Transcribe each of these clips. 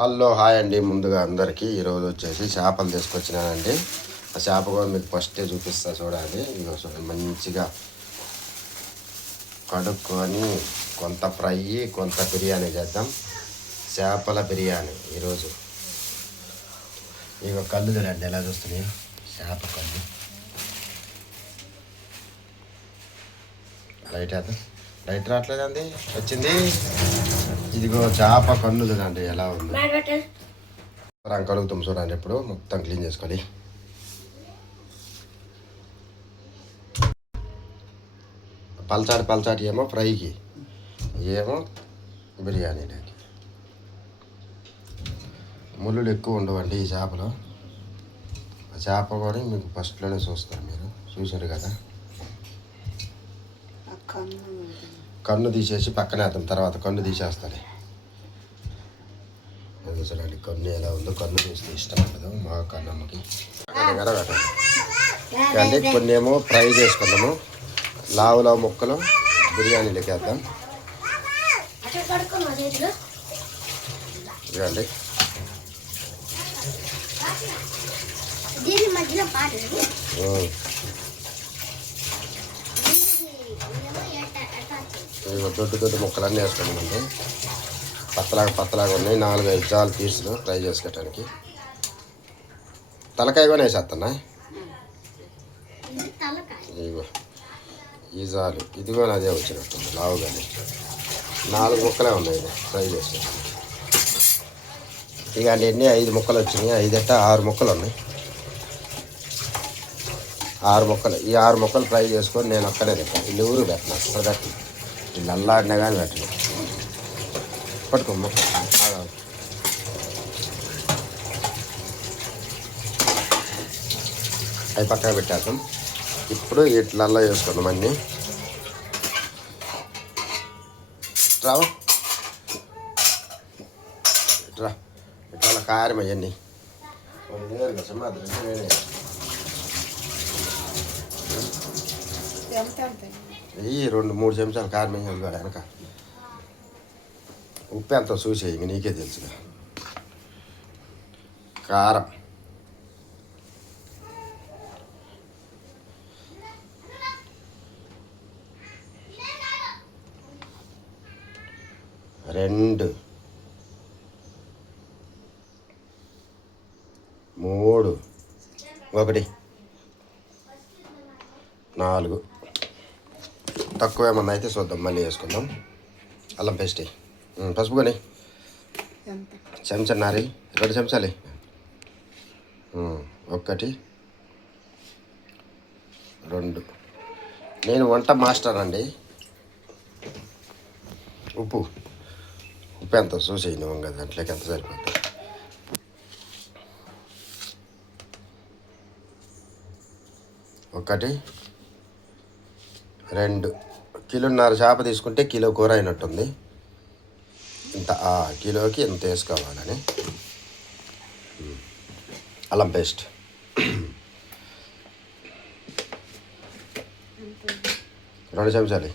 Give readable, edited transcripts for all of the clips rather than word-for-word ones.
Hello hi అండి. ముందుగా అందరికీ ఈరోజు వచ్చేసి చేపలు తీసుకొచ్చినానండి. ఆ చేప కూడా మీకు ఫస్టే చూపిస్తా చూడండి. ఇగో చూడండి, మంచిగా కడుక్కొని కొంత ఫ్రై కొంత బిర్యానీ చేద్దాం. చేపల బిర్యానీ ఈరోజు. ఇక కళ్ళు చూడండి ఎలా చూస్తున్నాయి, చేప కళ్ళు. లైట్ రావట్లేదండి, వచ్చింది. ఇదిగో చేప కన్ను చూడండి ఎలా ఉంది. కడుగుతాం చూడండి. ఇప్పుడు మొత్తం క్లీన్ చేసుకోవాలి. పల్చాటి ఏమో ఫ్రైకి, ఏమో బిర్యానీలోకి. ముళ్ళులు ఎక్కువ ఉండవండి ఈ చేపలో. ఆ చేప కూడా మీకు ఫస్ట్లోనే చూస్తారు, మీరు చూసారు కదా. కన్ను తీసేసి పక్కనే వేద్దాం, తర్వాత కన్ను తీసేస్తాను. చూడండి కన్ను ఎలా ఉందో. కన్ను తీస్తే ఇష్టం ఉండదు మా కన్నమ్మకి. కానీ కొన్ని ఏమో ఫ్రై చేసుకుందాము. లావు ముక్కలు బిర్యానీలోకి వేద్దాం. ఇవ్వండి. దొడ్డు ముక్కలన్నీ వేసుకున్నామండి. పత్తలాగా ఉన్నాయి. 4-5 జాలు పీసులు ఫ్రై చేసుకోవటానికి. తలకాయ కూడా వేసేస్తున్నా. ఇదిగో ఈ జాలు, ఇది కూడా అదే వచ్చినట్టుంది లావుగానే. 4 ముక్కలే ఉన్నాయి ఫ్రై చేసుకోవటానికి. ఇక అన్నీ 5 ముక్కలు వచ్చినాయి. 5 6 ముక్కలు ఉన్నాయి. 6 ముక్కలు. ఈ 6 ముక్కలు ఫ్రై చేసుకొని నేను ఒక్కడే తింటాను. వీళ్ళు ఊరు పెట్టినా అక్కడ పెట్టి వీళ్ళు అల్లాడినా కానీ పెట్టను. పట్టుకో ముక్క. అవి పక్కన పెట్టేద్దాం. ఇప్పుడు ఇట్లల్లా వేసుకుందాం అన్నీ. రావా ఇట్లా ఇట్లా కారం అవన్నీ ఈ 2-3 చెంచాలు కారం వేయాలి కూడా వెనక. ఉప్పు ఎంత చూసే, ఇంక నీకే తెలుసుగా. కారం, రెండు 3 1 4. తక్కువ ఏమన్నా అయితే చూద్దాం, మళ్ళీ వేసుకుందాం. అల్లం పేస్ట్, పసుపు కొని చెంచన్నర, 2 చెంచాలి. 1 2. నేను వంట మాస్టర్ అండి. ఉప్పు ఎంత చూసేయండి వంగ, దాంట్లోకి ఎంత సరిపోతుంది. ఒకటి 2 కిలోన్నర చేప తీసుకుంటే కిలో కూర అయినట్టుంది. ఇంత కిలోకి ఇంత వేసుకోవాలని. అల్లం పేస్ట్ 2 చెంచాలు.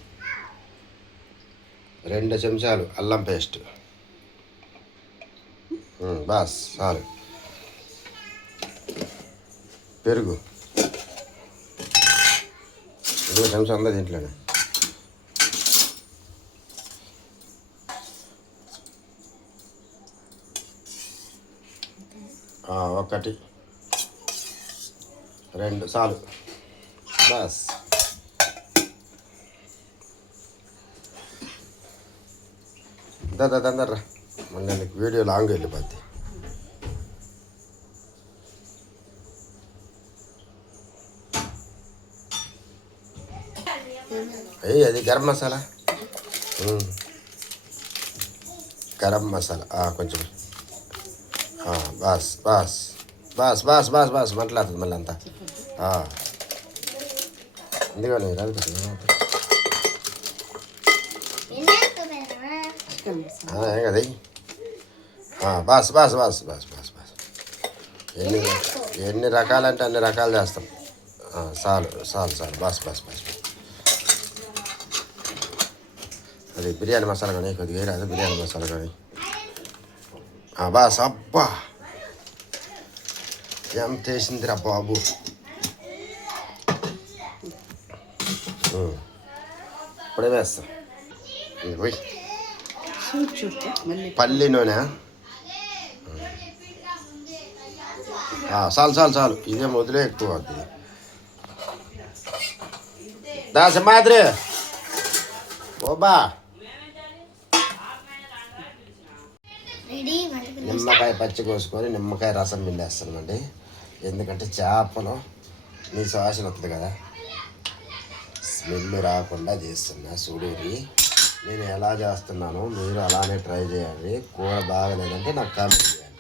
2 చెంచాలు అల్లం పేస్ట్. బాస్ చాలు. పెరుగు 2 చెంచా ఉందా దీంట్లోనే. ఒకటి 2 చాలు బాస్. దందర్రా, మళ్ళీ నీకు వీడియో లాంగ్ వెళ్ళిపోద్ది. అది గరం మసాలా. గరం మసాలా కొంచెం. Boss boss boss boss boss boss మాట్లాడుతుంది మళ్ళీ అంతా. ఎందుకని రాదు కదా. ఏం కదా. Boss boss boss boss boss boss. ఎన్ని రకాలంటే అన్ని రకాలు చేస్తాం. చాలు చాలు చాలు బాస్ బాస్ బాస్. అది బిర్యానీ మసాలా కానీ కొద్దిగా రాదు. బిర్యానీ మసాలా కానీ అబ్బా సబ్బా ఎంత వేసిందిరా బాబు. ఇప్పుడే వేస్తాం. పోయి పల్లి నూనె చాలు చాలు చాలు. ఇదే మొదలే ఎక్కువ అవుతుంది. దా సింహాద్రి ఓబా. నిమ్మకాయ పచ్చి కోసుకొని నిమ్మకాయ రసం పిండేస్తామండి. ఎందుకంటే చేపలు నీ సువాసన వస్తుంది కదా, స్మెల్ రాకుండా చేస్తున్నా. చూడేది నేను ఎలా చేస్తున్నానో మీరు అలానే ట్రై చేయాలి. కూర బాగలేదంటే నాకు కామెంట్ చేయాలి.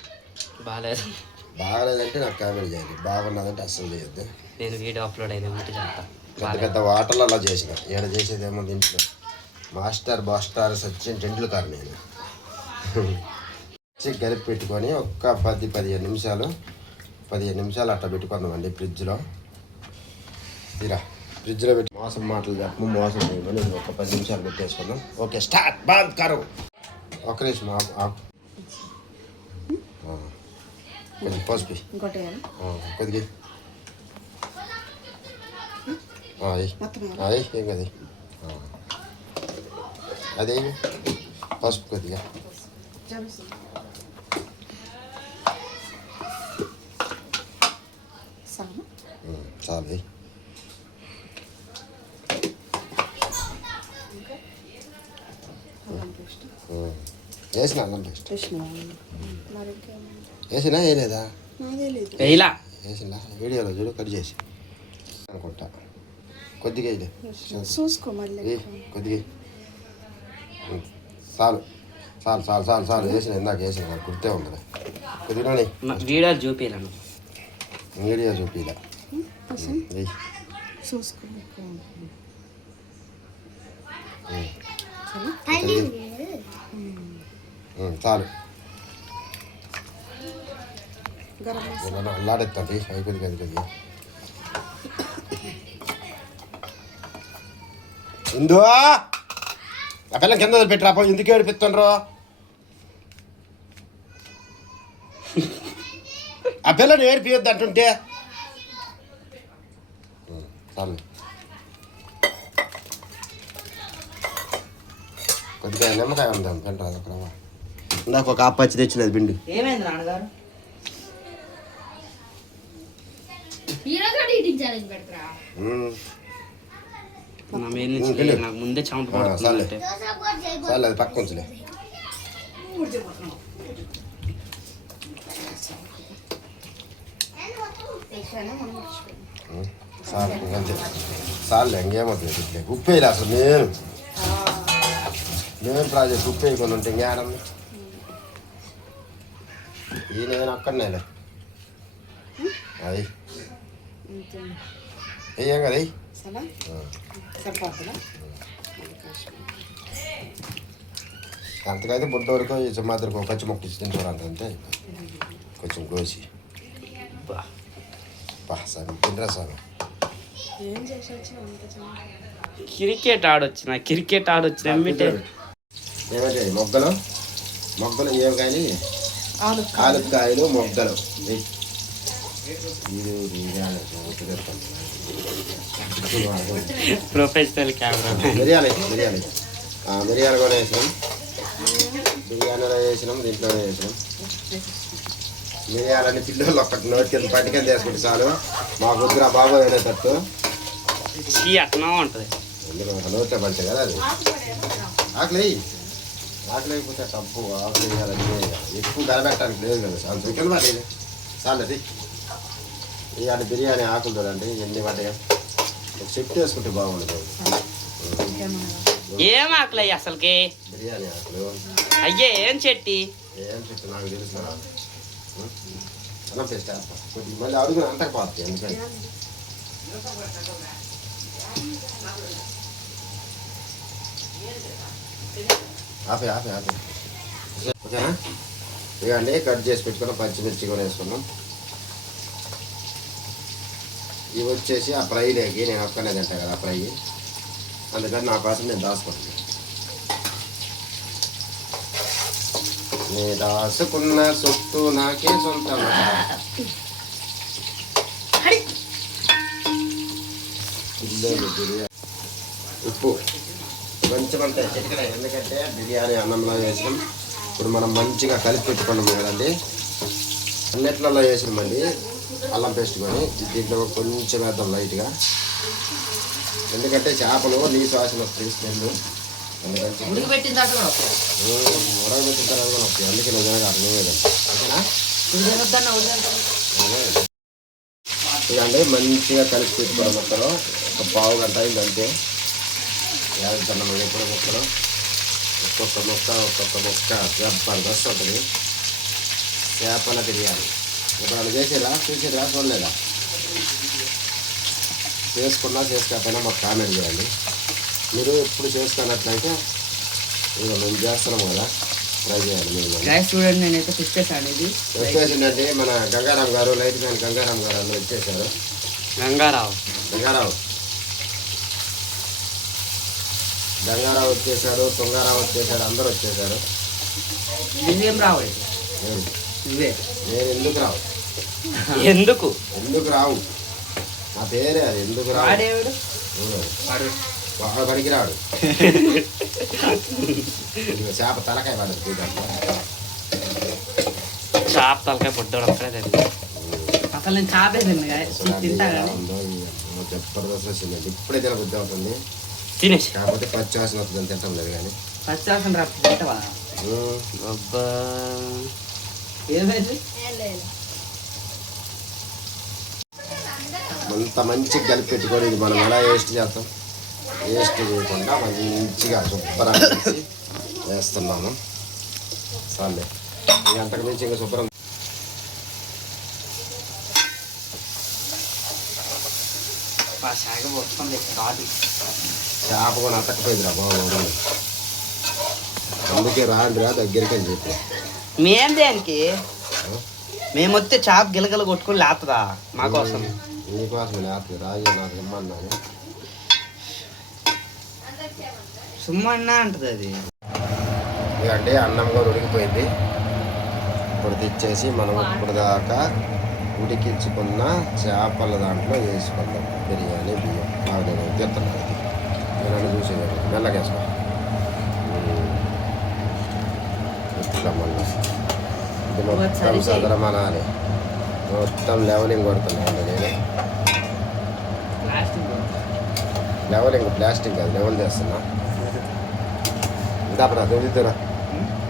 బాగలేదంటే నాకు కామెంట్ చేయాలి. బాగున్నదంటే అస్సలు చేయొద్దు. నేను వీడియో అప్లోడ్ అయిన పెద్ద పెద్ద వాటర్లు అలా చేసిన. ఏడ చేసేదేమో దీంట్లో మాస్టర్ బాస్టర్ సచిన్ టెండూల్కర్ నేను. కలిపి పెట్టుకొని ఒక్క 10-15 నిమిషాలు అట్లా పెట్టుకుందామండి ఫ్రిడ్జ్లో. తీరా ఫ్రిడ్జ్లో పెట్టి మోసం మాటలు చెప్పము, మోసం చేయమని ఒక 10 నిమిషాలు పెట్టేసుకుందాం. Okay start. బంద్ కరు. ఒక్క నిమిషం కొంచెం పసుపు కొద్దిగా ఏం కది అదే పసుపు కొద్దిగా చాలు. వేసిన అల్లం పేస్ట్ వేసినా వేయలేదా? వేసినా వీడియోలో చూడు కట్ చేసి అనుకుంటా. కొద్దిగా కొద్దిగా చాలు చాలు చాలు చాలు చాలు. వేసిన ఇందాక వేసిన కుర్తే ఉంది. కొద్దిగా వీడియో చూపిలా చాలు. అల్లాడెత్తండి అయిపోయింది కదా. కొద్దిగా ఇందు ఆ పిల్లలు కింద పెట్టరా పో. ఎందుకు ఏడిపిస్తుండ్రు? ఆ పిల్లని ఏడిపియొద్దు అంటుంటే. చాలు కొద్దిగా నిమ్మకాయ ఉందాం తింటారు. అక్కడ ఇందాక ఒక ఆపచ్చి తెచ్చినది పిండి. ఏమైంది నాన్నగారు? నాకు ముందే చాలే అది పక్క ఉంచలే. చాలే ఇంకేమవుతుంది. ఉప్పు వేయాలి అసలు. నేను ప్రాజెక్ట్ ఉప్పు వేయకుండా ఉంటే ఇంకేడం. ఈ నేను అక్కడనేలే అది వేయం కదా. అంతకైతే బుడ్డ వరకు మాత్రం ఒక పచ్చి మొక్క ఇచ్చి తింటారంటే కొంచెం కోసి తింటరా సార్. క్రికెట్ ఆడొచ్చిన ఏమంటే మొగ్గలు ఏం కానీ ఆలుకాయలు మొగ్గలు. Professional camera. మిరియాలు కూడా వేసినాం. బిర్యానీలో వేసినాం, దీంట్లోనే వేసినాం. మిరియాలని పిల్లలు ఒక్కటి నోటికి పట్టుకొని తీసుకుంటే చాలు. మా బుద్ధిరా బాబు వేడేటట్టు అట్లా ఉంటుంది. ఎందుకు నోట్లో పడితే కదా అది. ఆకలి అయిపోతే తప్పు. ఆకలి వేయాలని ఎక్కువ కలబెట్టడానికి లేదు కదా. చాలా చికెన్ పట్టేది చాలు. అది ఇవాళ బిర్యానీ ఆకులు చూడండి ఎన్ని పడ్డాయో. ఒక షిఫ్ట్ వేసుకుంటే బాగుండదు. ఏం ఆకులు అయ్యి అసలుకి? బిర్యానీ ఆకులు అయ్యే ఏం చెట్టు నాకు తెలుసు. అన్నం పేస్ట్ కొద్దిగా మళ్ళీ అడుగు అంతకు పోతుంది. ఎందుకని ఆపే ఓకేనా? ఇవ్వండి కట్ చేసి పెట్టుకున్నాం. పచ్చిమిర్చి కూడా వేసుకున్నాం. ఇవి వచ్చేసి ఆ ఫ్రైలోకి నేను ఒక్కనే తింటా కదా ఫ్రై. అందుకని నా కోసం నేను దాచుకుంటున్నాను. నీ దాసుకున్న సొత్తు నాకే సొంతం. ఉప్పు కొంచెం అంతే చిటికన, ఎందుకంటే బిర్యానీ అన్నంలో వేసినాం. ఇప్పుడు మనం మంచిగా కలిపి పెట్టుకున్నాం కదండి, అన్నిట్లలో వేసినామండి అల్లం పేస్ట్ కొని. దీంట్లో కొంచెం వేద్దాం లైట్గా, ఎందుకంటే చేపలు నీసు వాసన వస్తుంది స్మెల్. ఉడకబెట్టిన తర్వాత కూడా వస్తాయి, అందుకే నువ్వు తినగా నువ్వేదా ఓకేనా. ఇదండి మంచిగా కలిపి పెట్టుకోవడం మొక్కలు ఒక పావు గంట అయింది అంతే. వేస్తాం ఎప్పుడు మొక్కలు ఒక్కొక్క మొక్క జబర్దస్త్ ఉంటుంది. చేపల బిర్యానీ ఇప్పుడు వాళ్ళు చేసేదా చూసేదా చూడలేదా? చేసుకున్నా చేసుకోకపోయినా మాకు కామెంట్ చేయండి. మీరు ఎప్పుడు చేసుకున్నట్లయితే ఇక మేము చేస్తున్నాం కదా, ట్రై చేయాలి మీరు. చూడండి నేనైతే తెచ్చేసాను. ఇది వచ్చేసిందంటే మన గంగారాం గారు, లైట్ మ్యాన్ గంగారాం గారు అందరూ వచ్చేసారు. గంగారావు వచ్చేసాడు, తుంగారావు వచ్చేసాడు, అందరూ వచ్చేసారు. నువ్వేం రావు? నేను ఎందుకు రావు? ఎందుకు రావు నా పేరే అది. ఎందుకు రావు? వాడు పనికిరాడు. చేప తలకాయ పడదు, చేప తలకాయ పొట్టాడు ఒక్కడే. అసలు నేను చేపే జబర్దస్త్ వచ్చిందండి. ఇప్పుడే తినబుద్ధి అవుతుంది, తినేసి. కాకపోతే పచ్చివాసన అవుతుంది, తింటాం లేదు కానీ పచ్చివాసన రావా? ఏమైంది? అంత మంచిగా కలిపి పెట్టుకొని ఇది మనం ఎలా వేస్ట్ చేస్తాం, వేస్ట్ చేయకుండా మంచిగా శుభ్రంగా వేస్తున్నాము. చాలే ఇది అంతకు మించి ఇంకా శుభ్రం. చేప కొని అతకపోయిందిరా బాబు, అందుకే రాండిరా దగ్గరికి అని చెప్పి. మేం దేనికి? మేము వస్తే చేప గిలగల కొట్టుకొని లేస్తుందా మాకోసం? నీకోసం లేస్తుంది, రాజు నాకు ఇమ్మన్నాను. సుమ్మన్నా అంటది అది. ఇదంటే అన్నం కూడా ఉడికిపోయింది. ఇప్పుడు తెచ్చేసి మనం ఇప్పుడు దాకా ఉడికించుకున్న చేపల దాంట్లో వేసుకుందాం బిర్యానీ బియ్యం. బాగా నేను తిరుగుతున్నాను, నేను చూసేది మెల్లగా వేసుకో. ఇట్లా మళ్ళీ ఇది మొత్తం సదరమనాలి, మొత్తం లెవెలింగ్ కొడుతున్నాను నేను. లెవెలింగ్ ప్లాస్టిక్ కాదు, లెవెల్ చేస్తున్నా. ఇందాపరా దొరుకుతురా,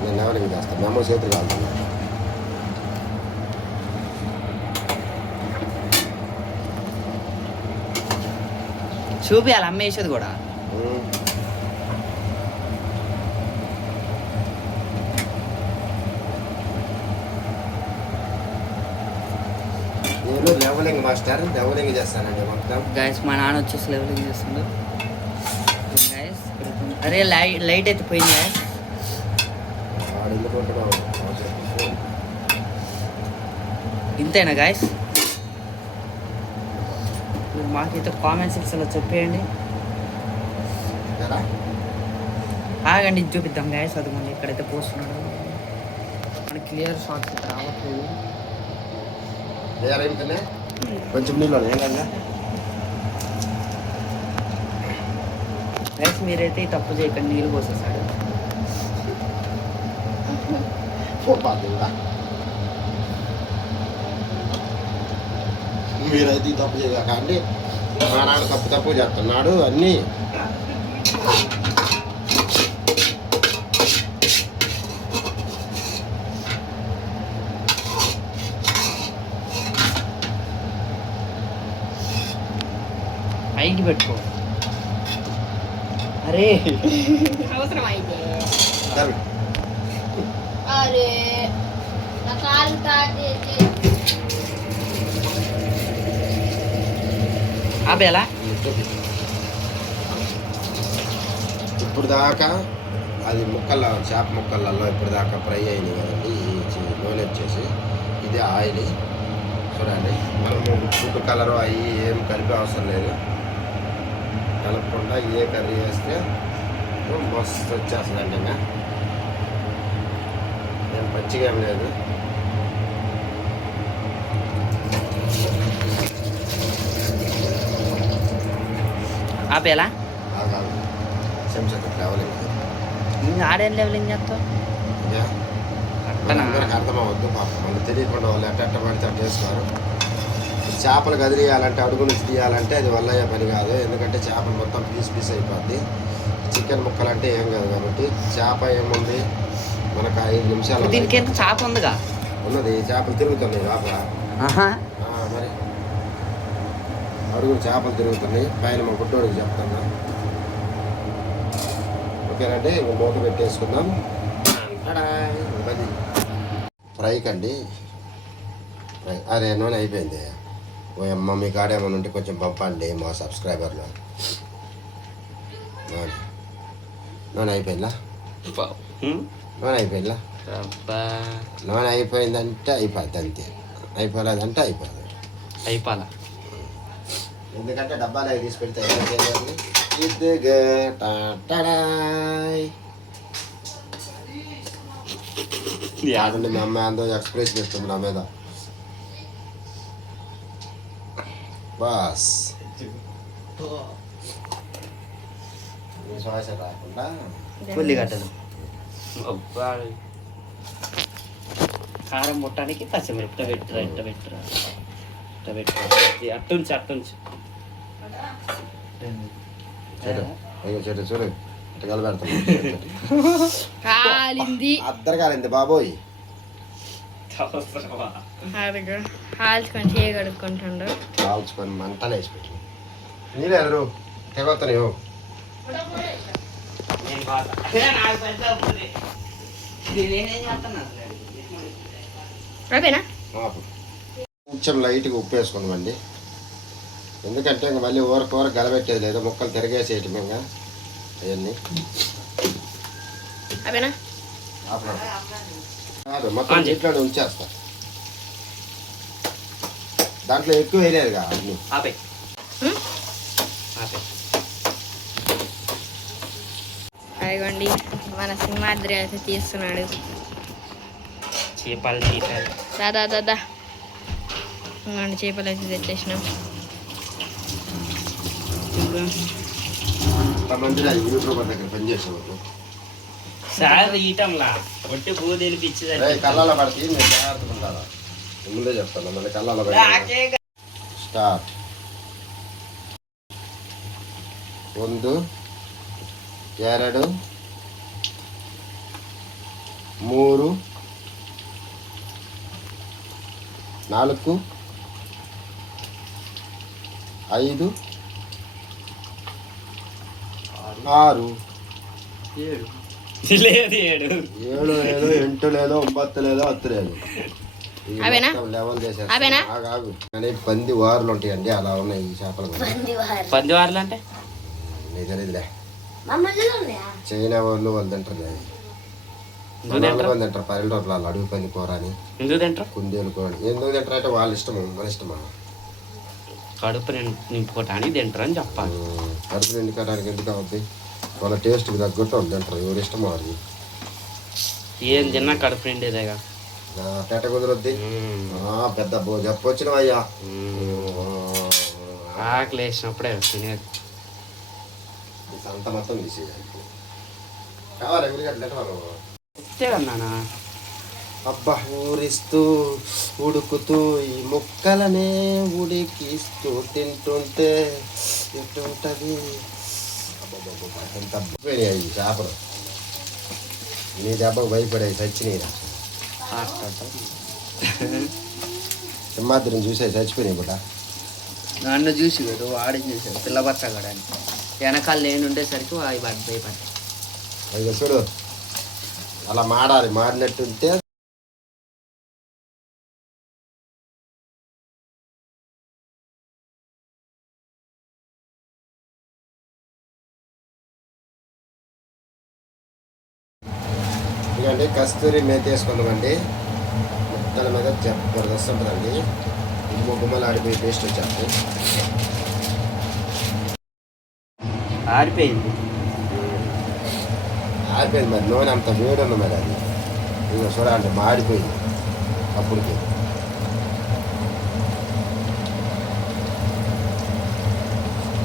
నేను లెవెలింగ్ చేస్తాను. మేము చేతులు కాలుతున్నా. చూపియాలి అమ్మేసేది కూడా. నేను లెవెలింగ్ మాస్టర్, లెవెలింగ్ చేస్తానండి మొత్తం. గైస్ మా నాన్న వచ్చేసి లెవెలింగ్ చేస్తుండు. గైస్ అరే లైట్ అయితే పోయింది గైస్. ఇంతేనా గైస్? మాకైతే కామెంట్ సెక్షన్లో చెప్పేయండి. ఆగండి ఇది చూపిద్దాం గైస్. అది మళ్ళీ ఇక్కడైతే పోస్తున్నాడు, మనకి క్లియర్ షాట్స్ రావట్లేదు. కొంచెం నీళ్ళు గైస్ మీరైతే తప్పు చేయకండి, నీళ్ళు పోసేసాడు. మీరైతే తప్పు చేయకండి. మా నాన్న తప్పు చేస్తున్నాడు అన్నీ. పైకి పెట్టుకో. అరే అవసరం అయితే అరే నా కాలు తాటి ఆపేలా. ఇప్పుడు దాకా అది ముక్కల చేప ముక్కలలో ఇప్పుడు దాకా ఫ్రై అయినాయి కదండి. ఈ నూనె వచ్చేసి ఇది ఆయిల్ చూడండి. మనము ఫుడ్ కలరు అవి ఏం కలిపే అవసరం లేదు. కలపకుండా ఏ కర్రీ వేస్తే మస్తు వచ్చేస్తుందండి. ఇంకా నేను మంచిగా ఏం లేదు. ఆపేలా చెంచా ట్రావెలింగ్ ఇంకా ఆడేం లెవెలింగ్ చేస్తావు అందరికి అర్థమవద్దు పాపం మళ్ళీ తెలియకుండా వాళ్ళు ఎట్ట పడితే అట్ట వేసుకోరు. చేపలు కదిలియాలంటే అడుగు నుంచి తీయాలంటే అది వల్ల అయ్యే పని కాదు. ఎందుకంటే చేపలు మొత్తం పీస్ అయిపోద్ది. చికెన్ ముక్కలు అంటే ఏం కాదు కాబట్టి చేప ఏముంది మనకు 5 నిమిషాలు. దీనికి ఎంత చేప ఉందిగా ఉన్నది. చేపలు తిరుగుతున్నాయి లోపల. మరి అడుగులు చేపలు తిరుగుతున్నాయి. పైన మా గుడ్డోడికి చెప్తున్నా. ఓకేనండి, ఇంక మూత పెట్టేసుకుందాం. ఫ్రై కండి. ఫ్రై అరే నూనె అయిపోయింది. ఓ అమ్మ మీ కాడ ఏమైనా ఉంటే కొంచెం పంపండి మా సబ్స్క్రైబర్లో. నూనె అయిపోయిందా? నూనె అయిపోయిందా? నూనె అయిపోయిందంటే అయిపోద్ది అంతే. అయిపోలేదంటే అయిపోదు. అయిపోలా. ఎందుకంటే డబ్బాలు తీసి పెడితే యాదండి మా అమ్మాయి అందో ఎక్స్ప్రెస్ చేస్తుంది నా మీద. బాస్ శ్వాస రాకుండా ఉల్లిగడ్డలు కారం ముట్టడానికి పచ్చిమిరపకాయ పెట్టరా అట్టుంచి చూడు చూడు ఇటుకలు పెడతాం. కాలింది అద్దరు కాలింది బాబోయ్. కాల్చుకొని చేయగడుక్కుంటుండ్రు. కాల్చుకొని మంటలు వేసి పెట్టి నీళ్ళు ఎదురు తెగొస్తాను. కొంచెం లైట్గా ఉప్పు వేసుకుందామండి. ఎందుకంటే ఇంక మళ్ళీ కూర గలబెట్టేది లేదు. ముక్కలు తిరగేసేయటం ఇంకా అవన్నీ కాదు మొత్తం చెట్లను ఉంచేస్తా. దాంట్లో ఎక్కువ వేయలేదుగా అన్ని. అదిగోండి మన సింహాద్రి అయితే తీస్తున్నాడు. చేపలు దాదా ఇంకోండి చేపలు అయితే తెచ్చేసినాం. కొంతమంది యూట్యూబర్ దగ్గర పనిచేసేవాళ్ళు సార్ ఈటంలా ఒట్టి పూ తెలిపించి కళ్ళలో పడితే నేను జాగ్రత్తగా ఉండాలా. ముందే చెప్తాను మళ్ళీ కళ్ళలో పడి. స్టార్ట్. 1 2 3 4 5 6 7 లేదు 7 లేదు 8 లేదు 9 లేదు 10 లేదు. లెవెల్ చేసేస్తాను. కానీ పంది వారులు ఉంటాయండి, అలా ఉన్నాయి ఈ చేపలు. పంది వారులు అంటే నీకు తెలియదులే. చైనా వాళ్ళు తింటారు. తింటారు పల్లెటూరులో వాళ్ళు అడుగు పంది కూర అని, కుందేలు కూర. ఎందుకు తింటారు అంటే వాళ్ళ ఇష్టము, మన ఇష్టమా. కడుపు నింపుకోవటానికి తింటారు అని చెప్పాలి. కడుపు నిండుకోవడానికి ఎందుకు అవుద్ది? వాళ్ళ టేస్ట్కి తగ్గట్టు వాళ్ళు తింటారు. ఎవరి ఇష్టం వాడికి. ఏం తిన్నా కడుపు నిండేదేగా. పేట కుదరొద్ది. పెద్ద చెప్పొచ్చినావు అయ్యా. ఆకలి వేసినప్పుడే తినేది. అంత మొత్తం తీసేయాలి. కావాలి అన్నానా. అబ్బా ఊరిస్తూ ఉడుకుతూ ఈ ముక్కలనే ఉడికిస్తూ తింటుంటే ఎటుంటది. ఎంత పోయినాయి చేపలు. నీ దెబ్బకు భయపడాయి చచ్చినాయి. సింహాద్రిని చూసే చచ్చిపోయినాయి బుట్ట. నన్ను చూసి కదా వాడి చూసాడు పిల్ల బచ్చగాడని. వెనకాల నేను ఉండేసరికి అవి భయపడ్డాయి. అయ్యో చూడు అలా మాడాలి. మాడినట్టుంటే ఎందుకంటే కస్తూరి మేత వేసుకుందామండి. ముక్కల మీద జబర్దస్త్ ఉంటుందండి. గుమ్మలు ఆడిపోయి టేస్ట్ వచ్చేస్తాయి. ఆరిపోయింది మరి నూనె అంత వేడి ఉంది మరి. అది ఇక చూడాలంటే మాడిపోయింది అప్పటికి.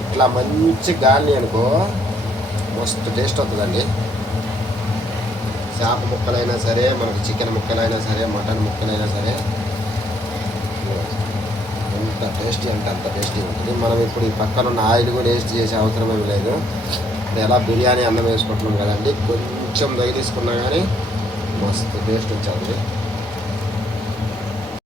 ఇట్లా మంచి గాలి అనుకో మస్తు టేస్ట్ అవుతుందండి. చేప ముక్కలైనా సరే, మనకి చికెన్ ముక్కలైనా సరే, మటన్ ముక్కలైనా సరే ఎంత టేస్టీ అంటే అంత టేస్టీ ఉంటుంది. మనం ఇప్పుడు ఈ పక్కన ఉన్న ఆయిల్ కూడా వేస్ట్ చేసే అవసరం ఏమి లేదు. ఎలా బిర్యానీ అన్నం వేసుకుంటున్నాం కదండి, కొంచెం దగి తీసుకున్నా కానీ మస్తు టేస్ట్ వచ్చేది.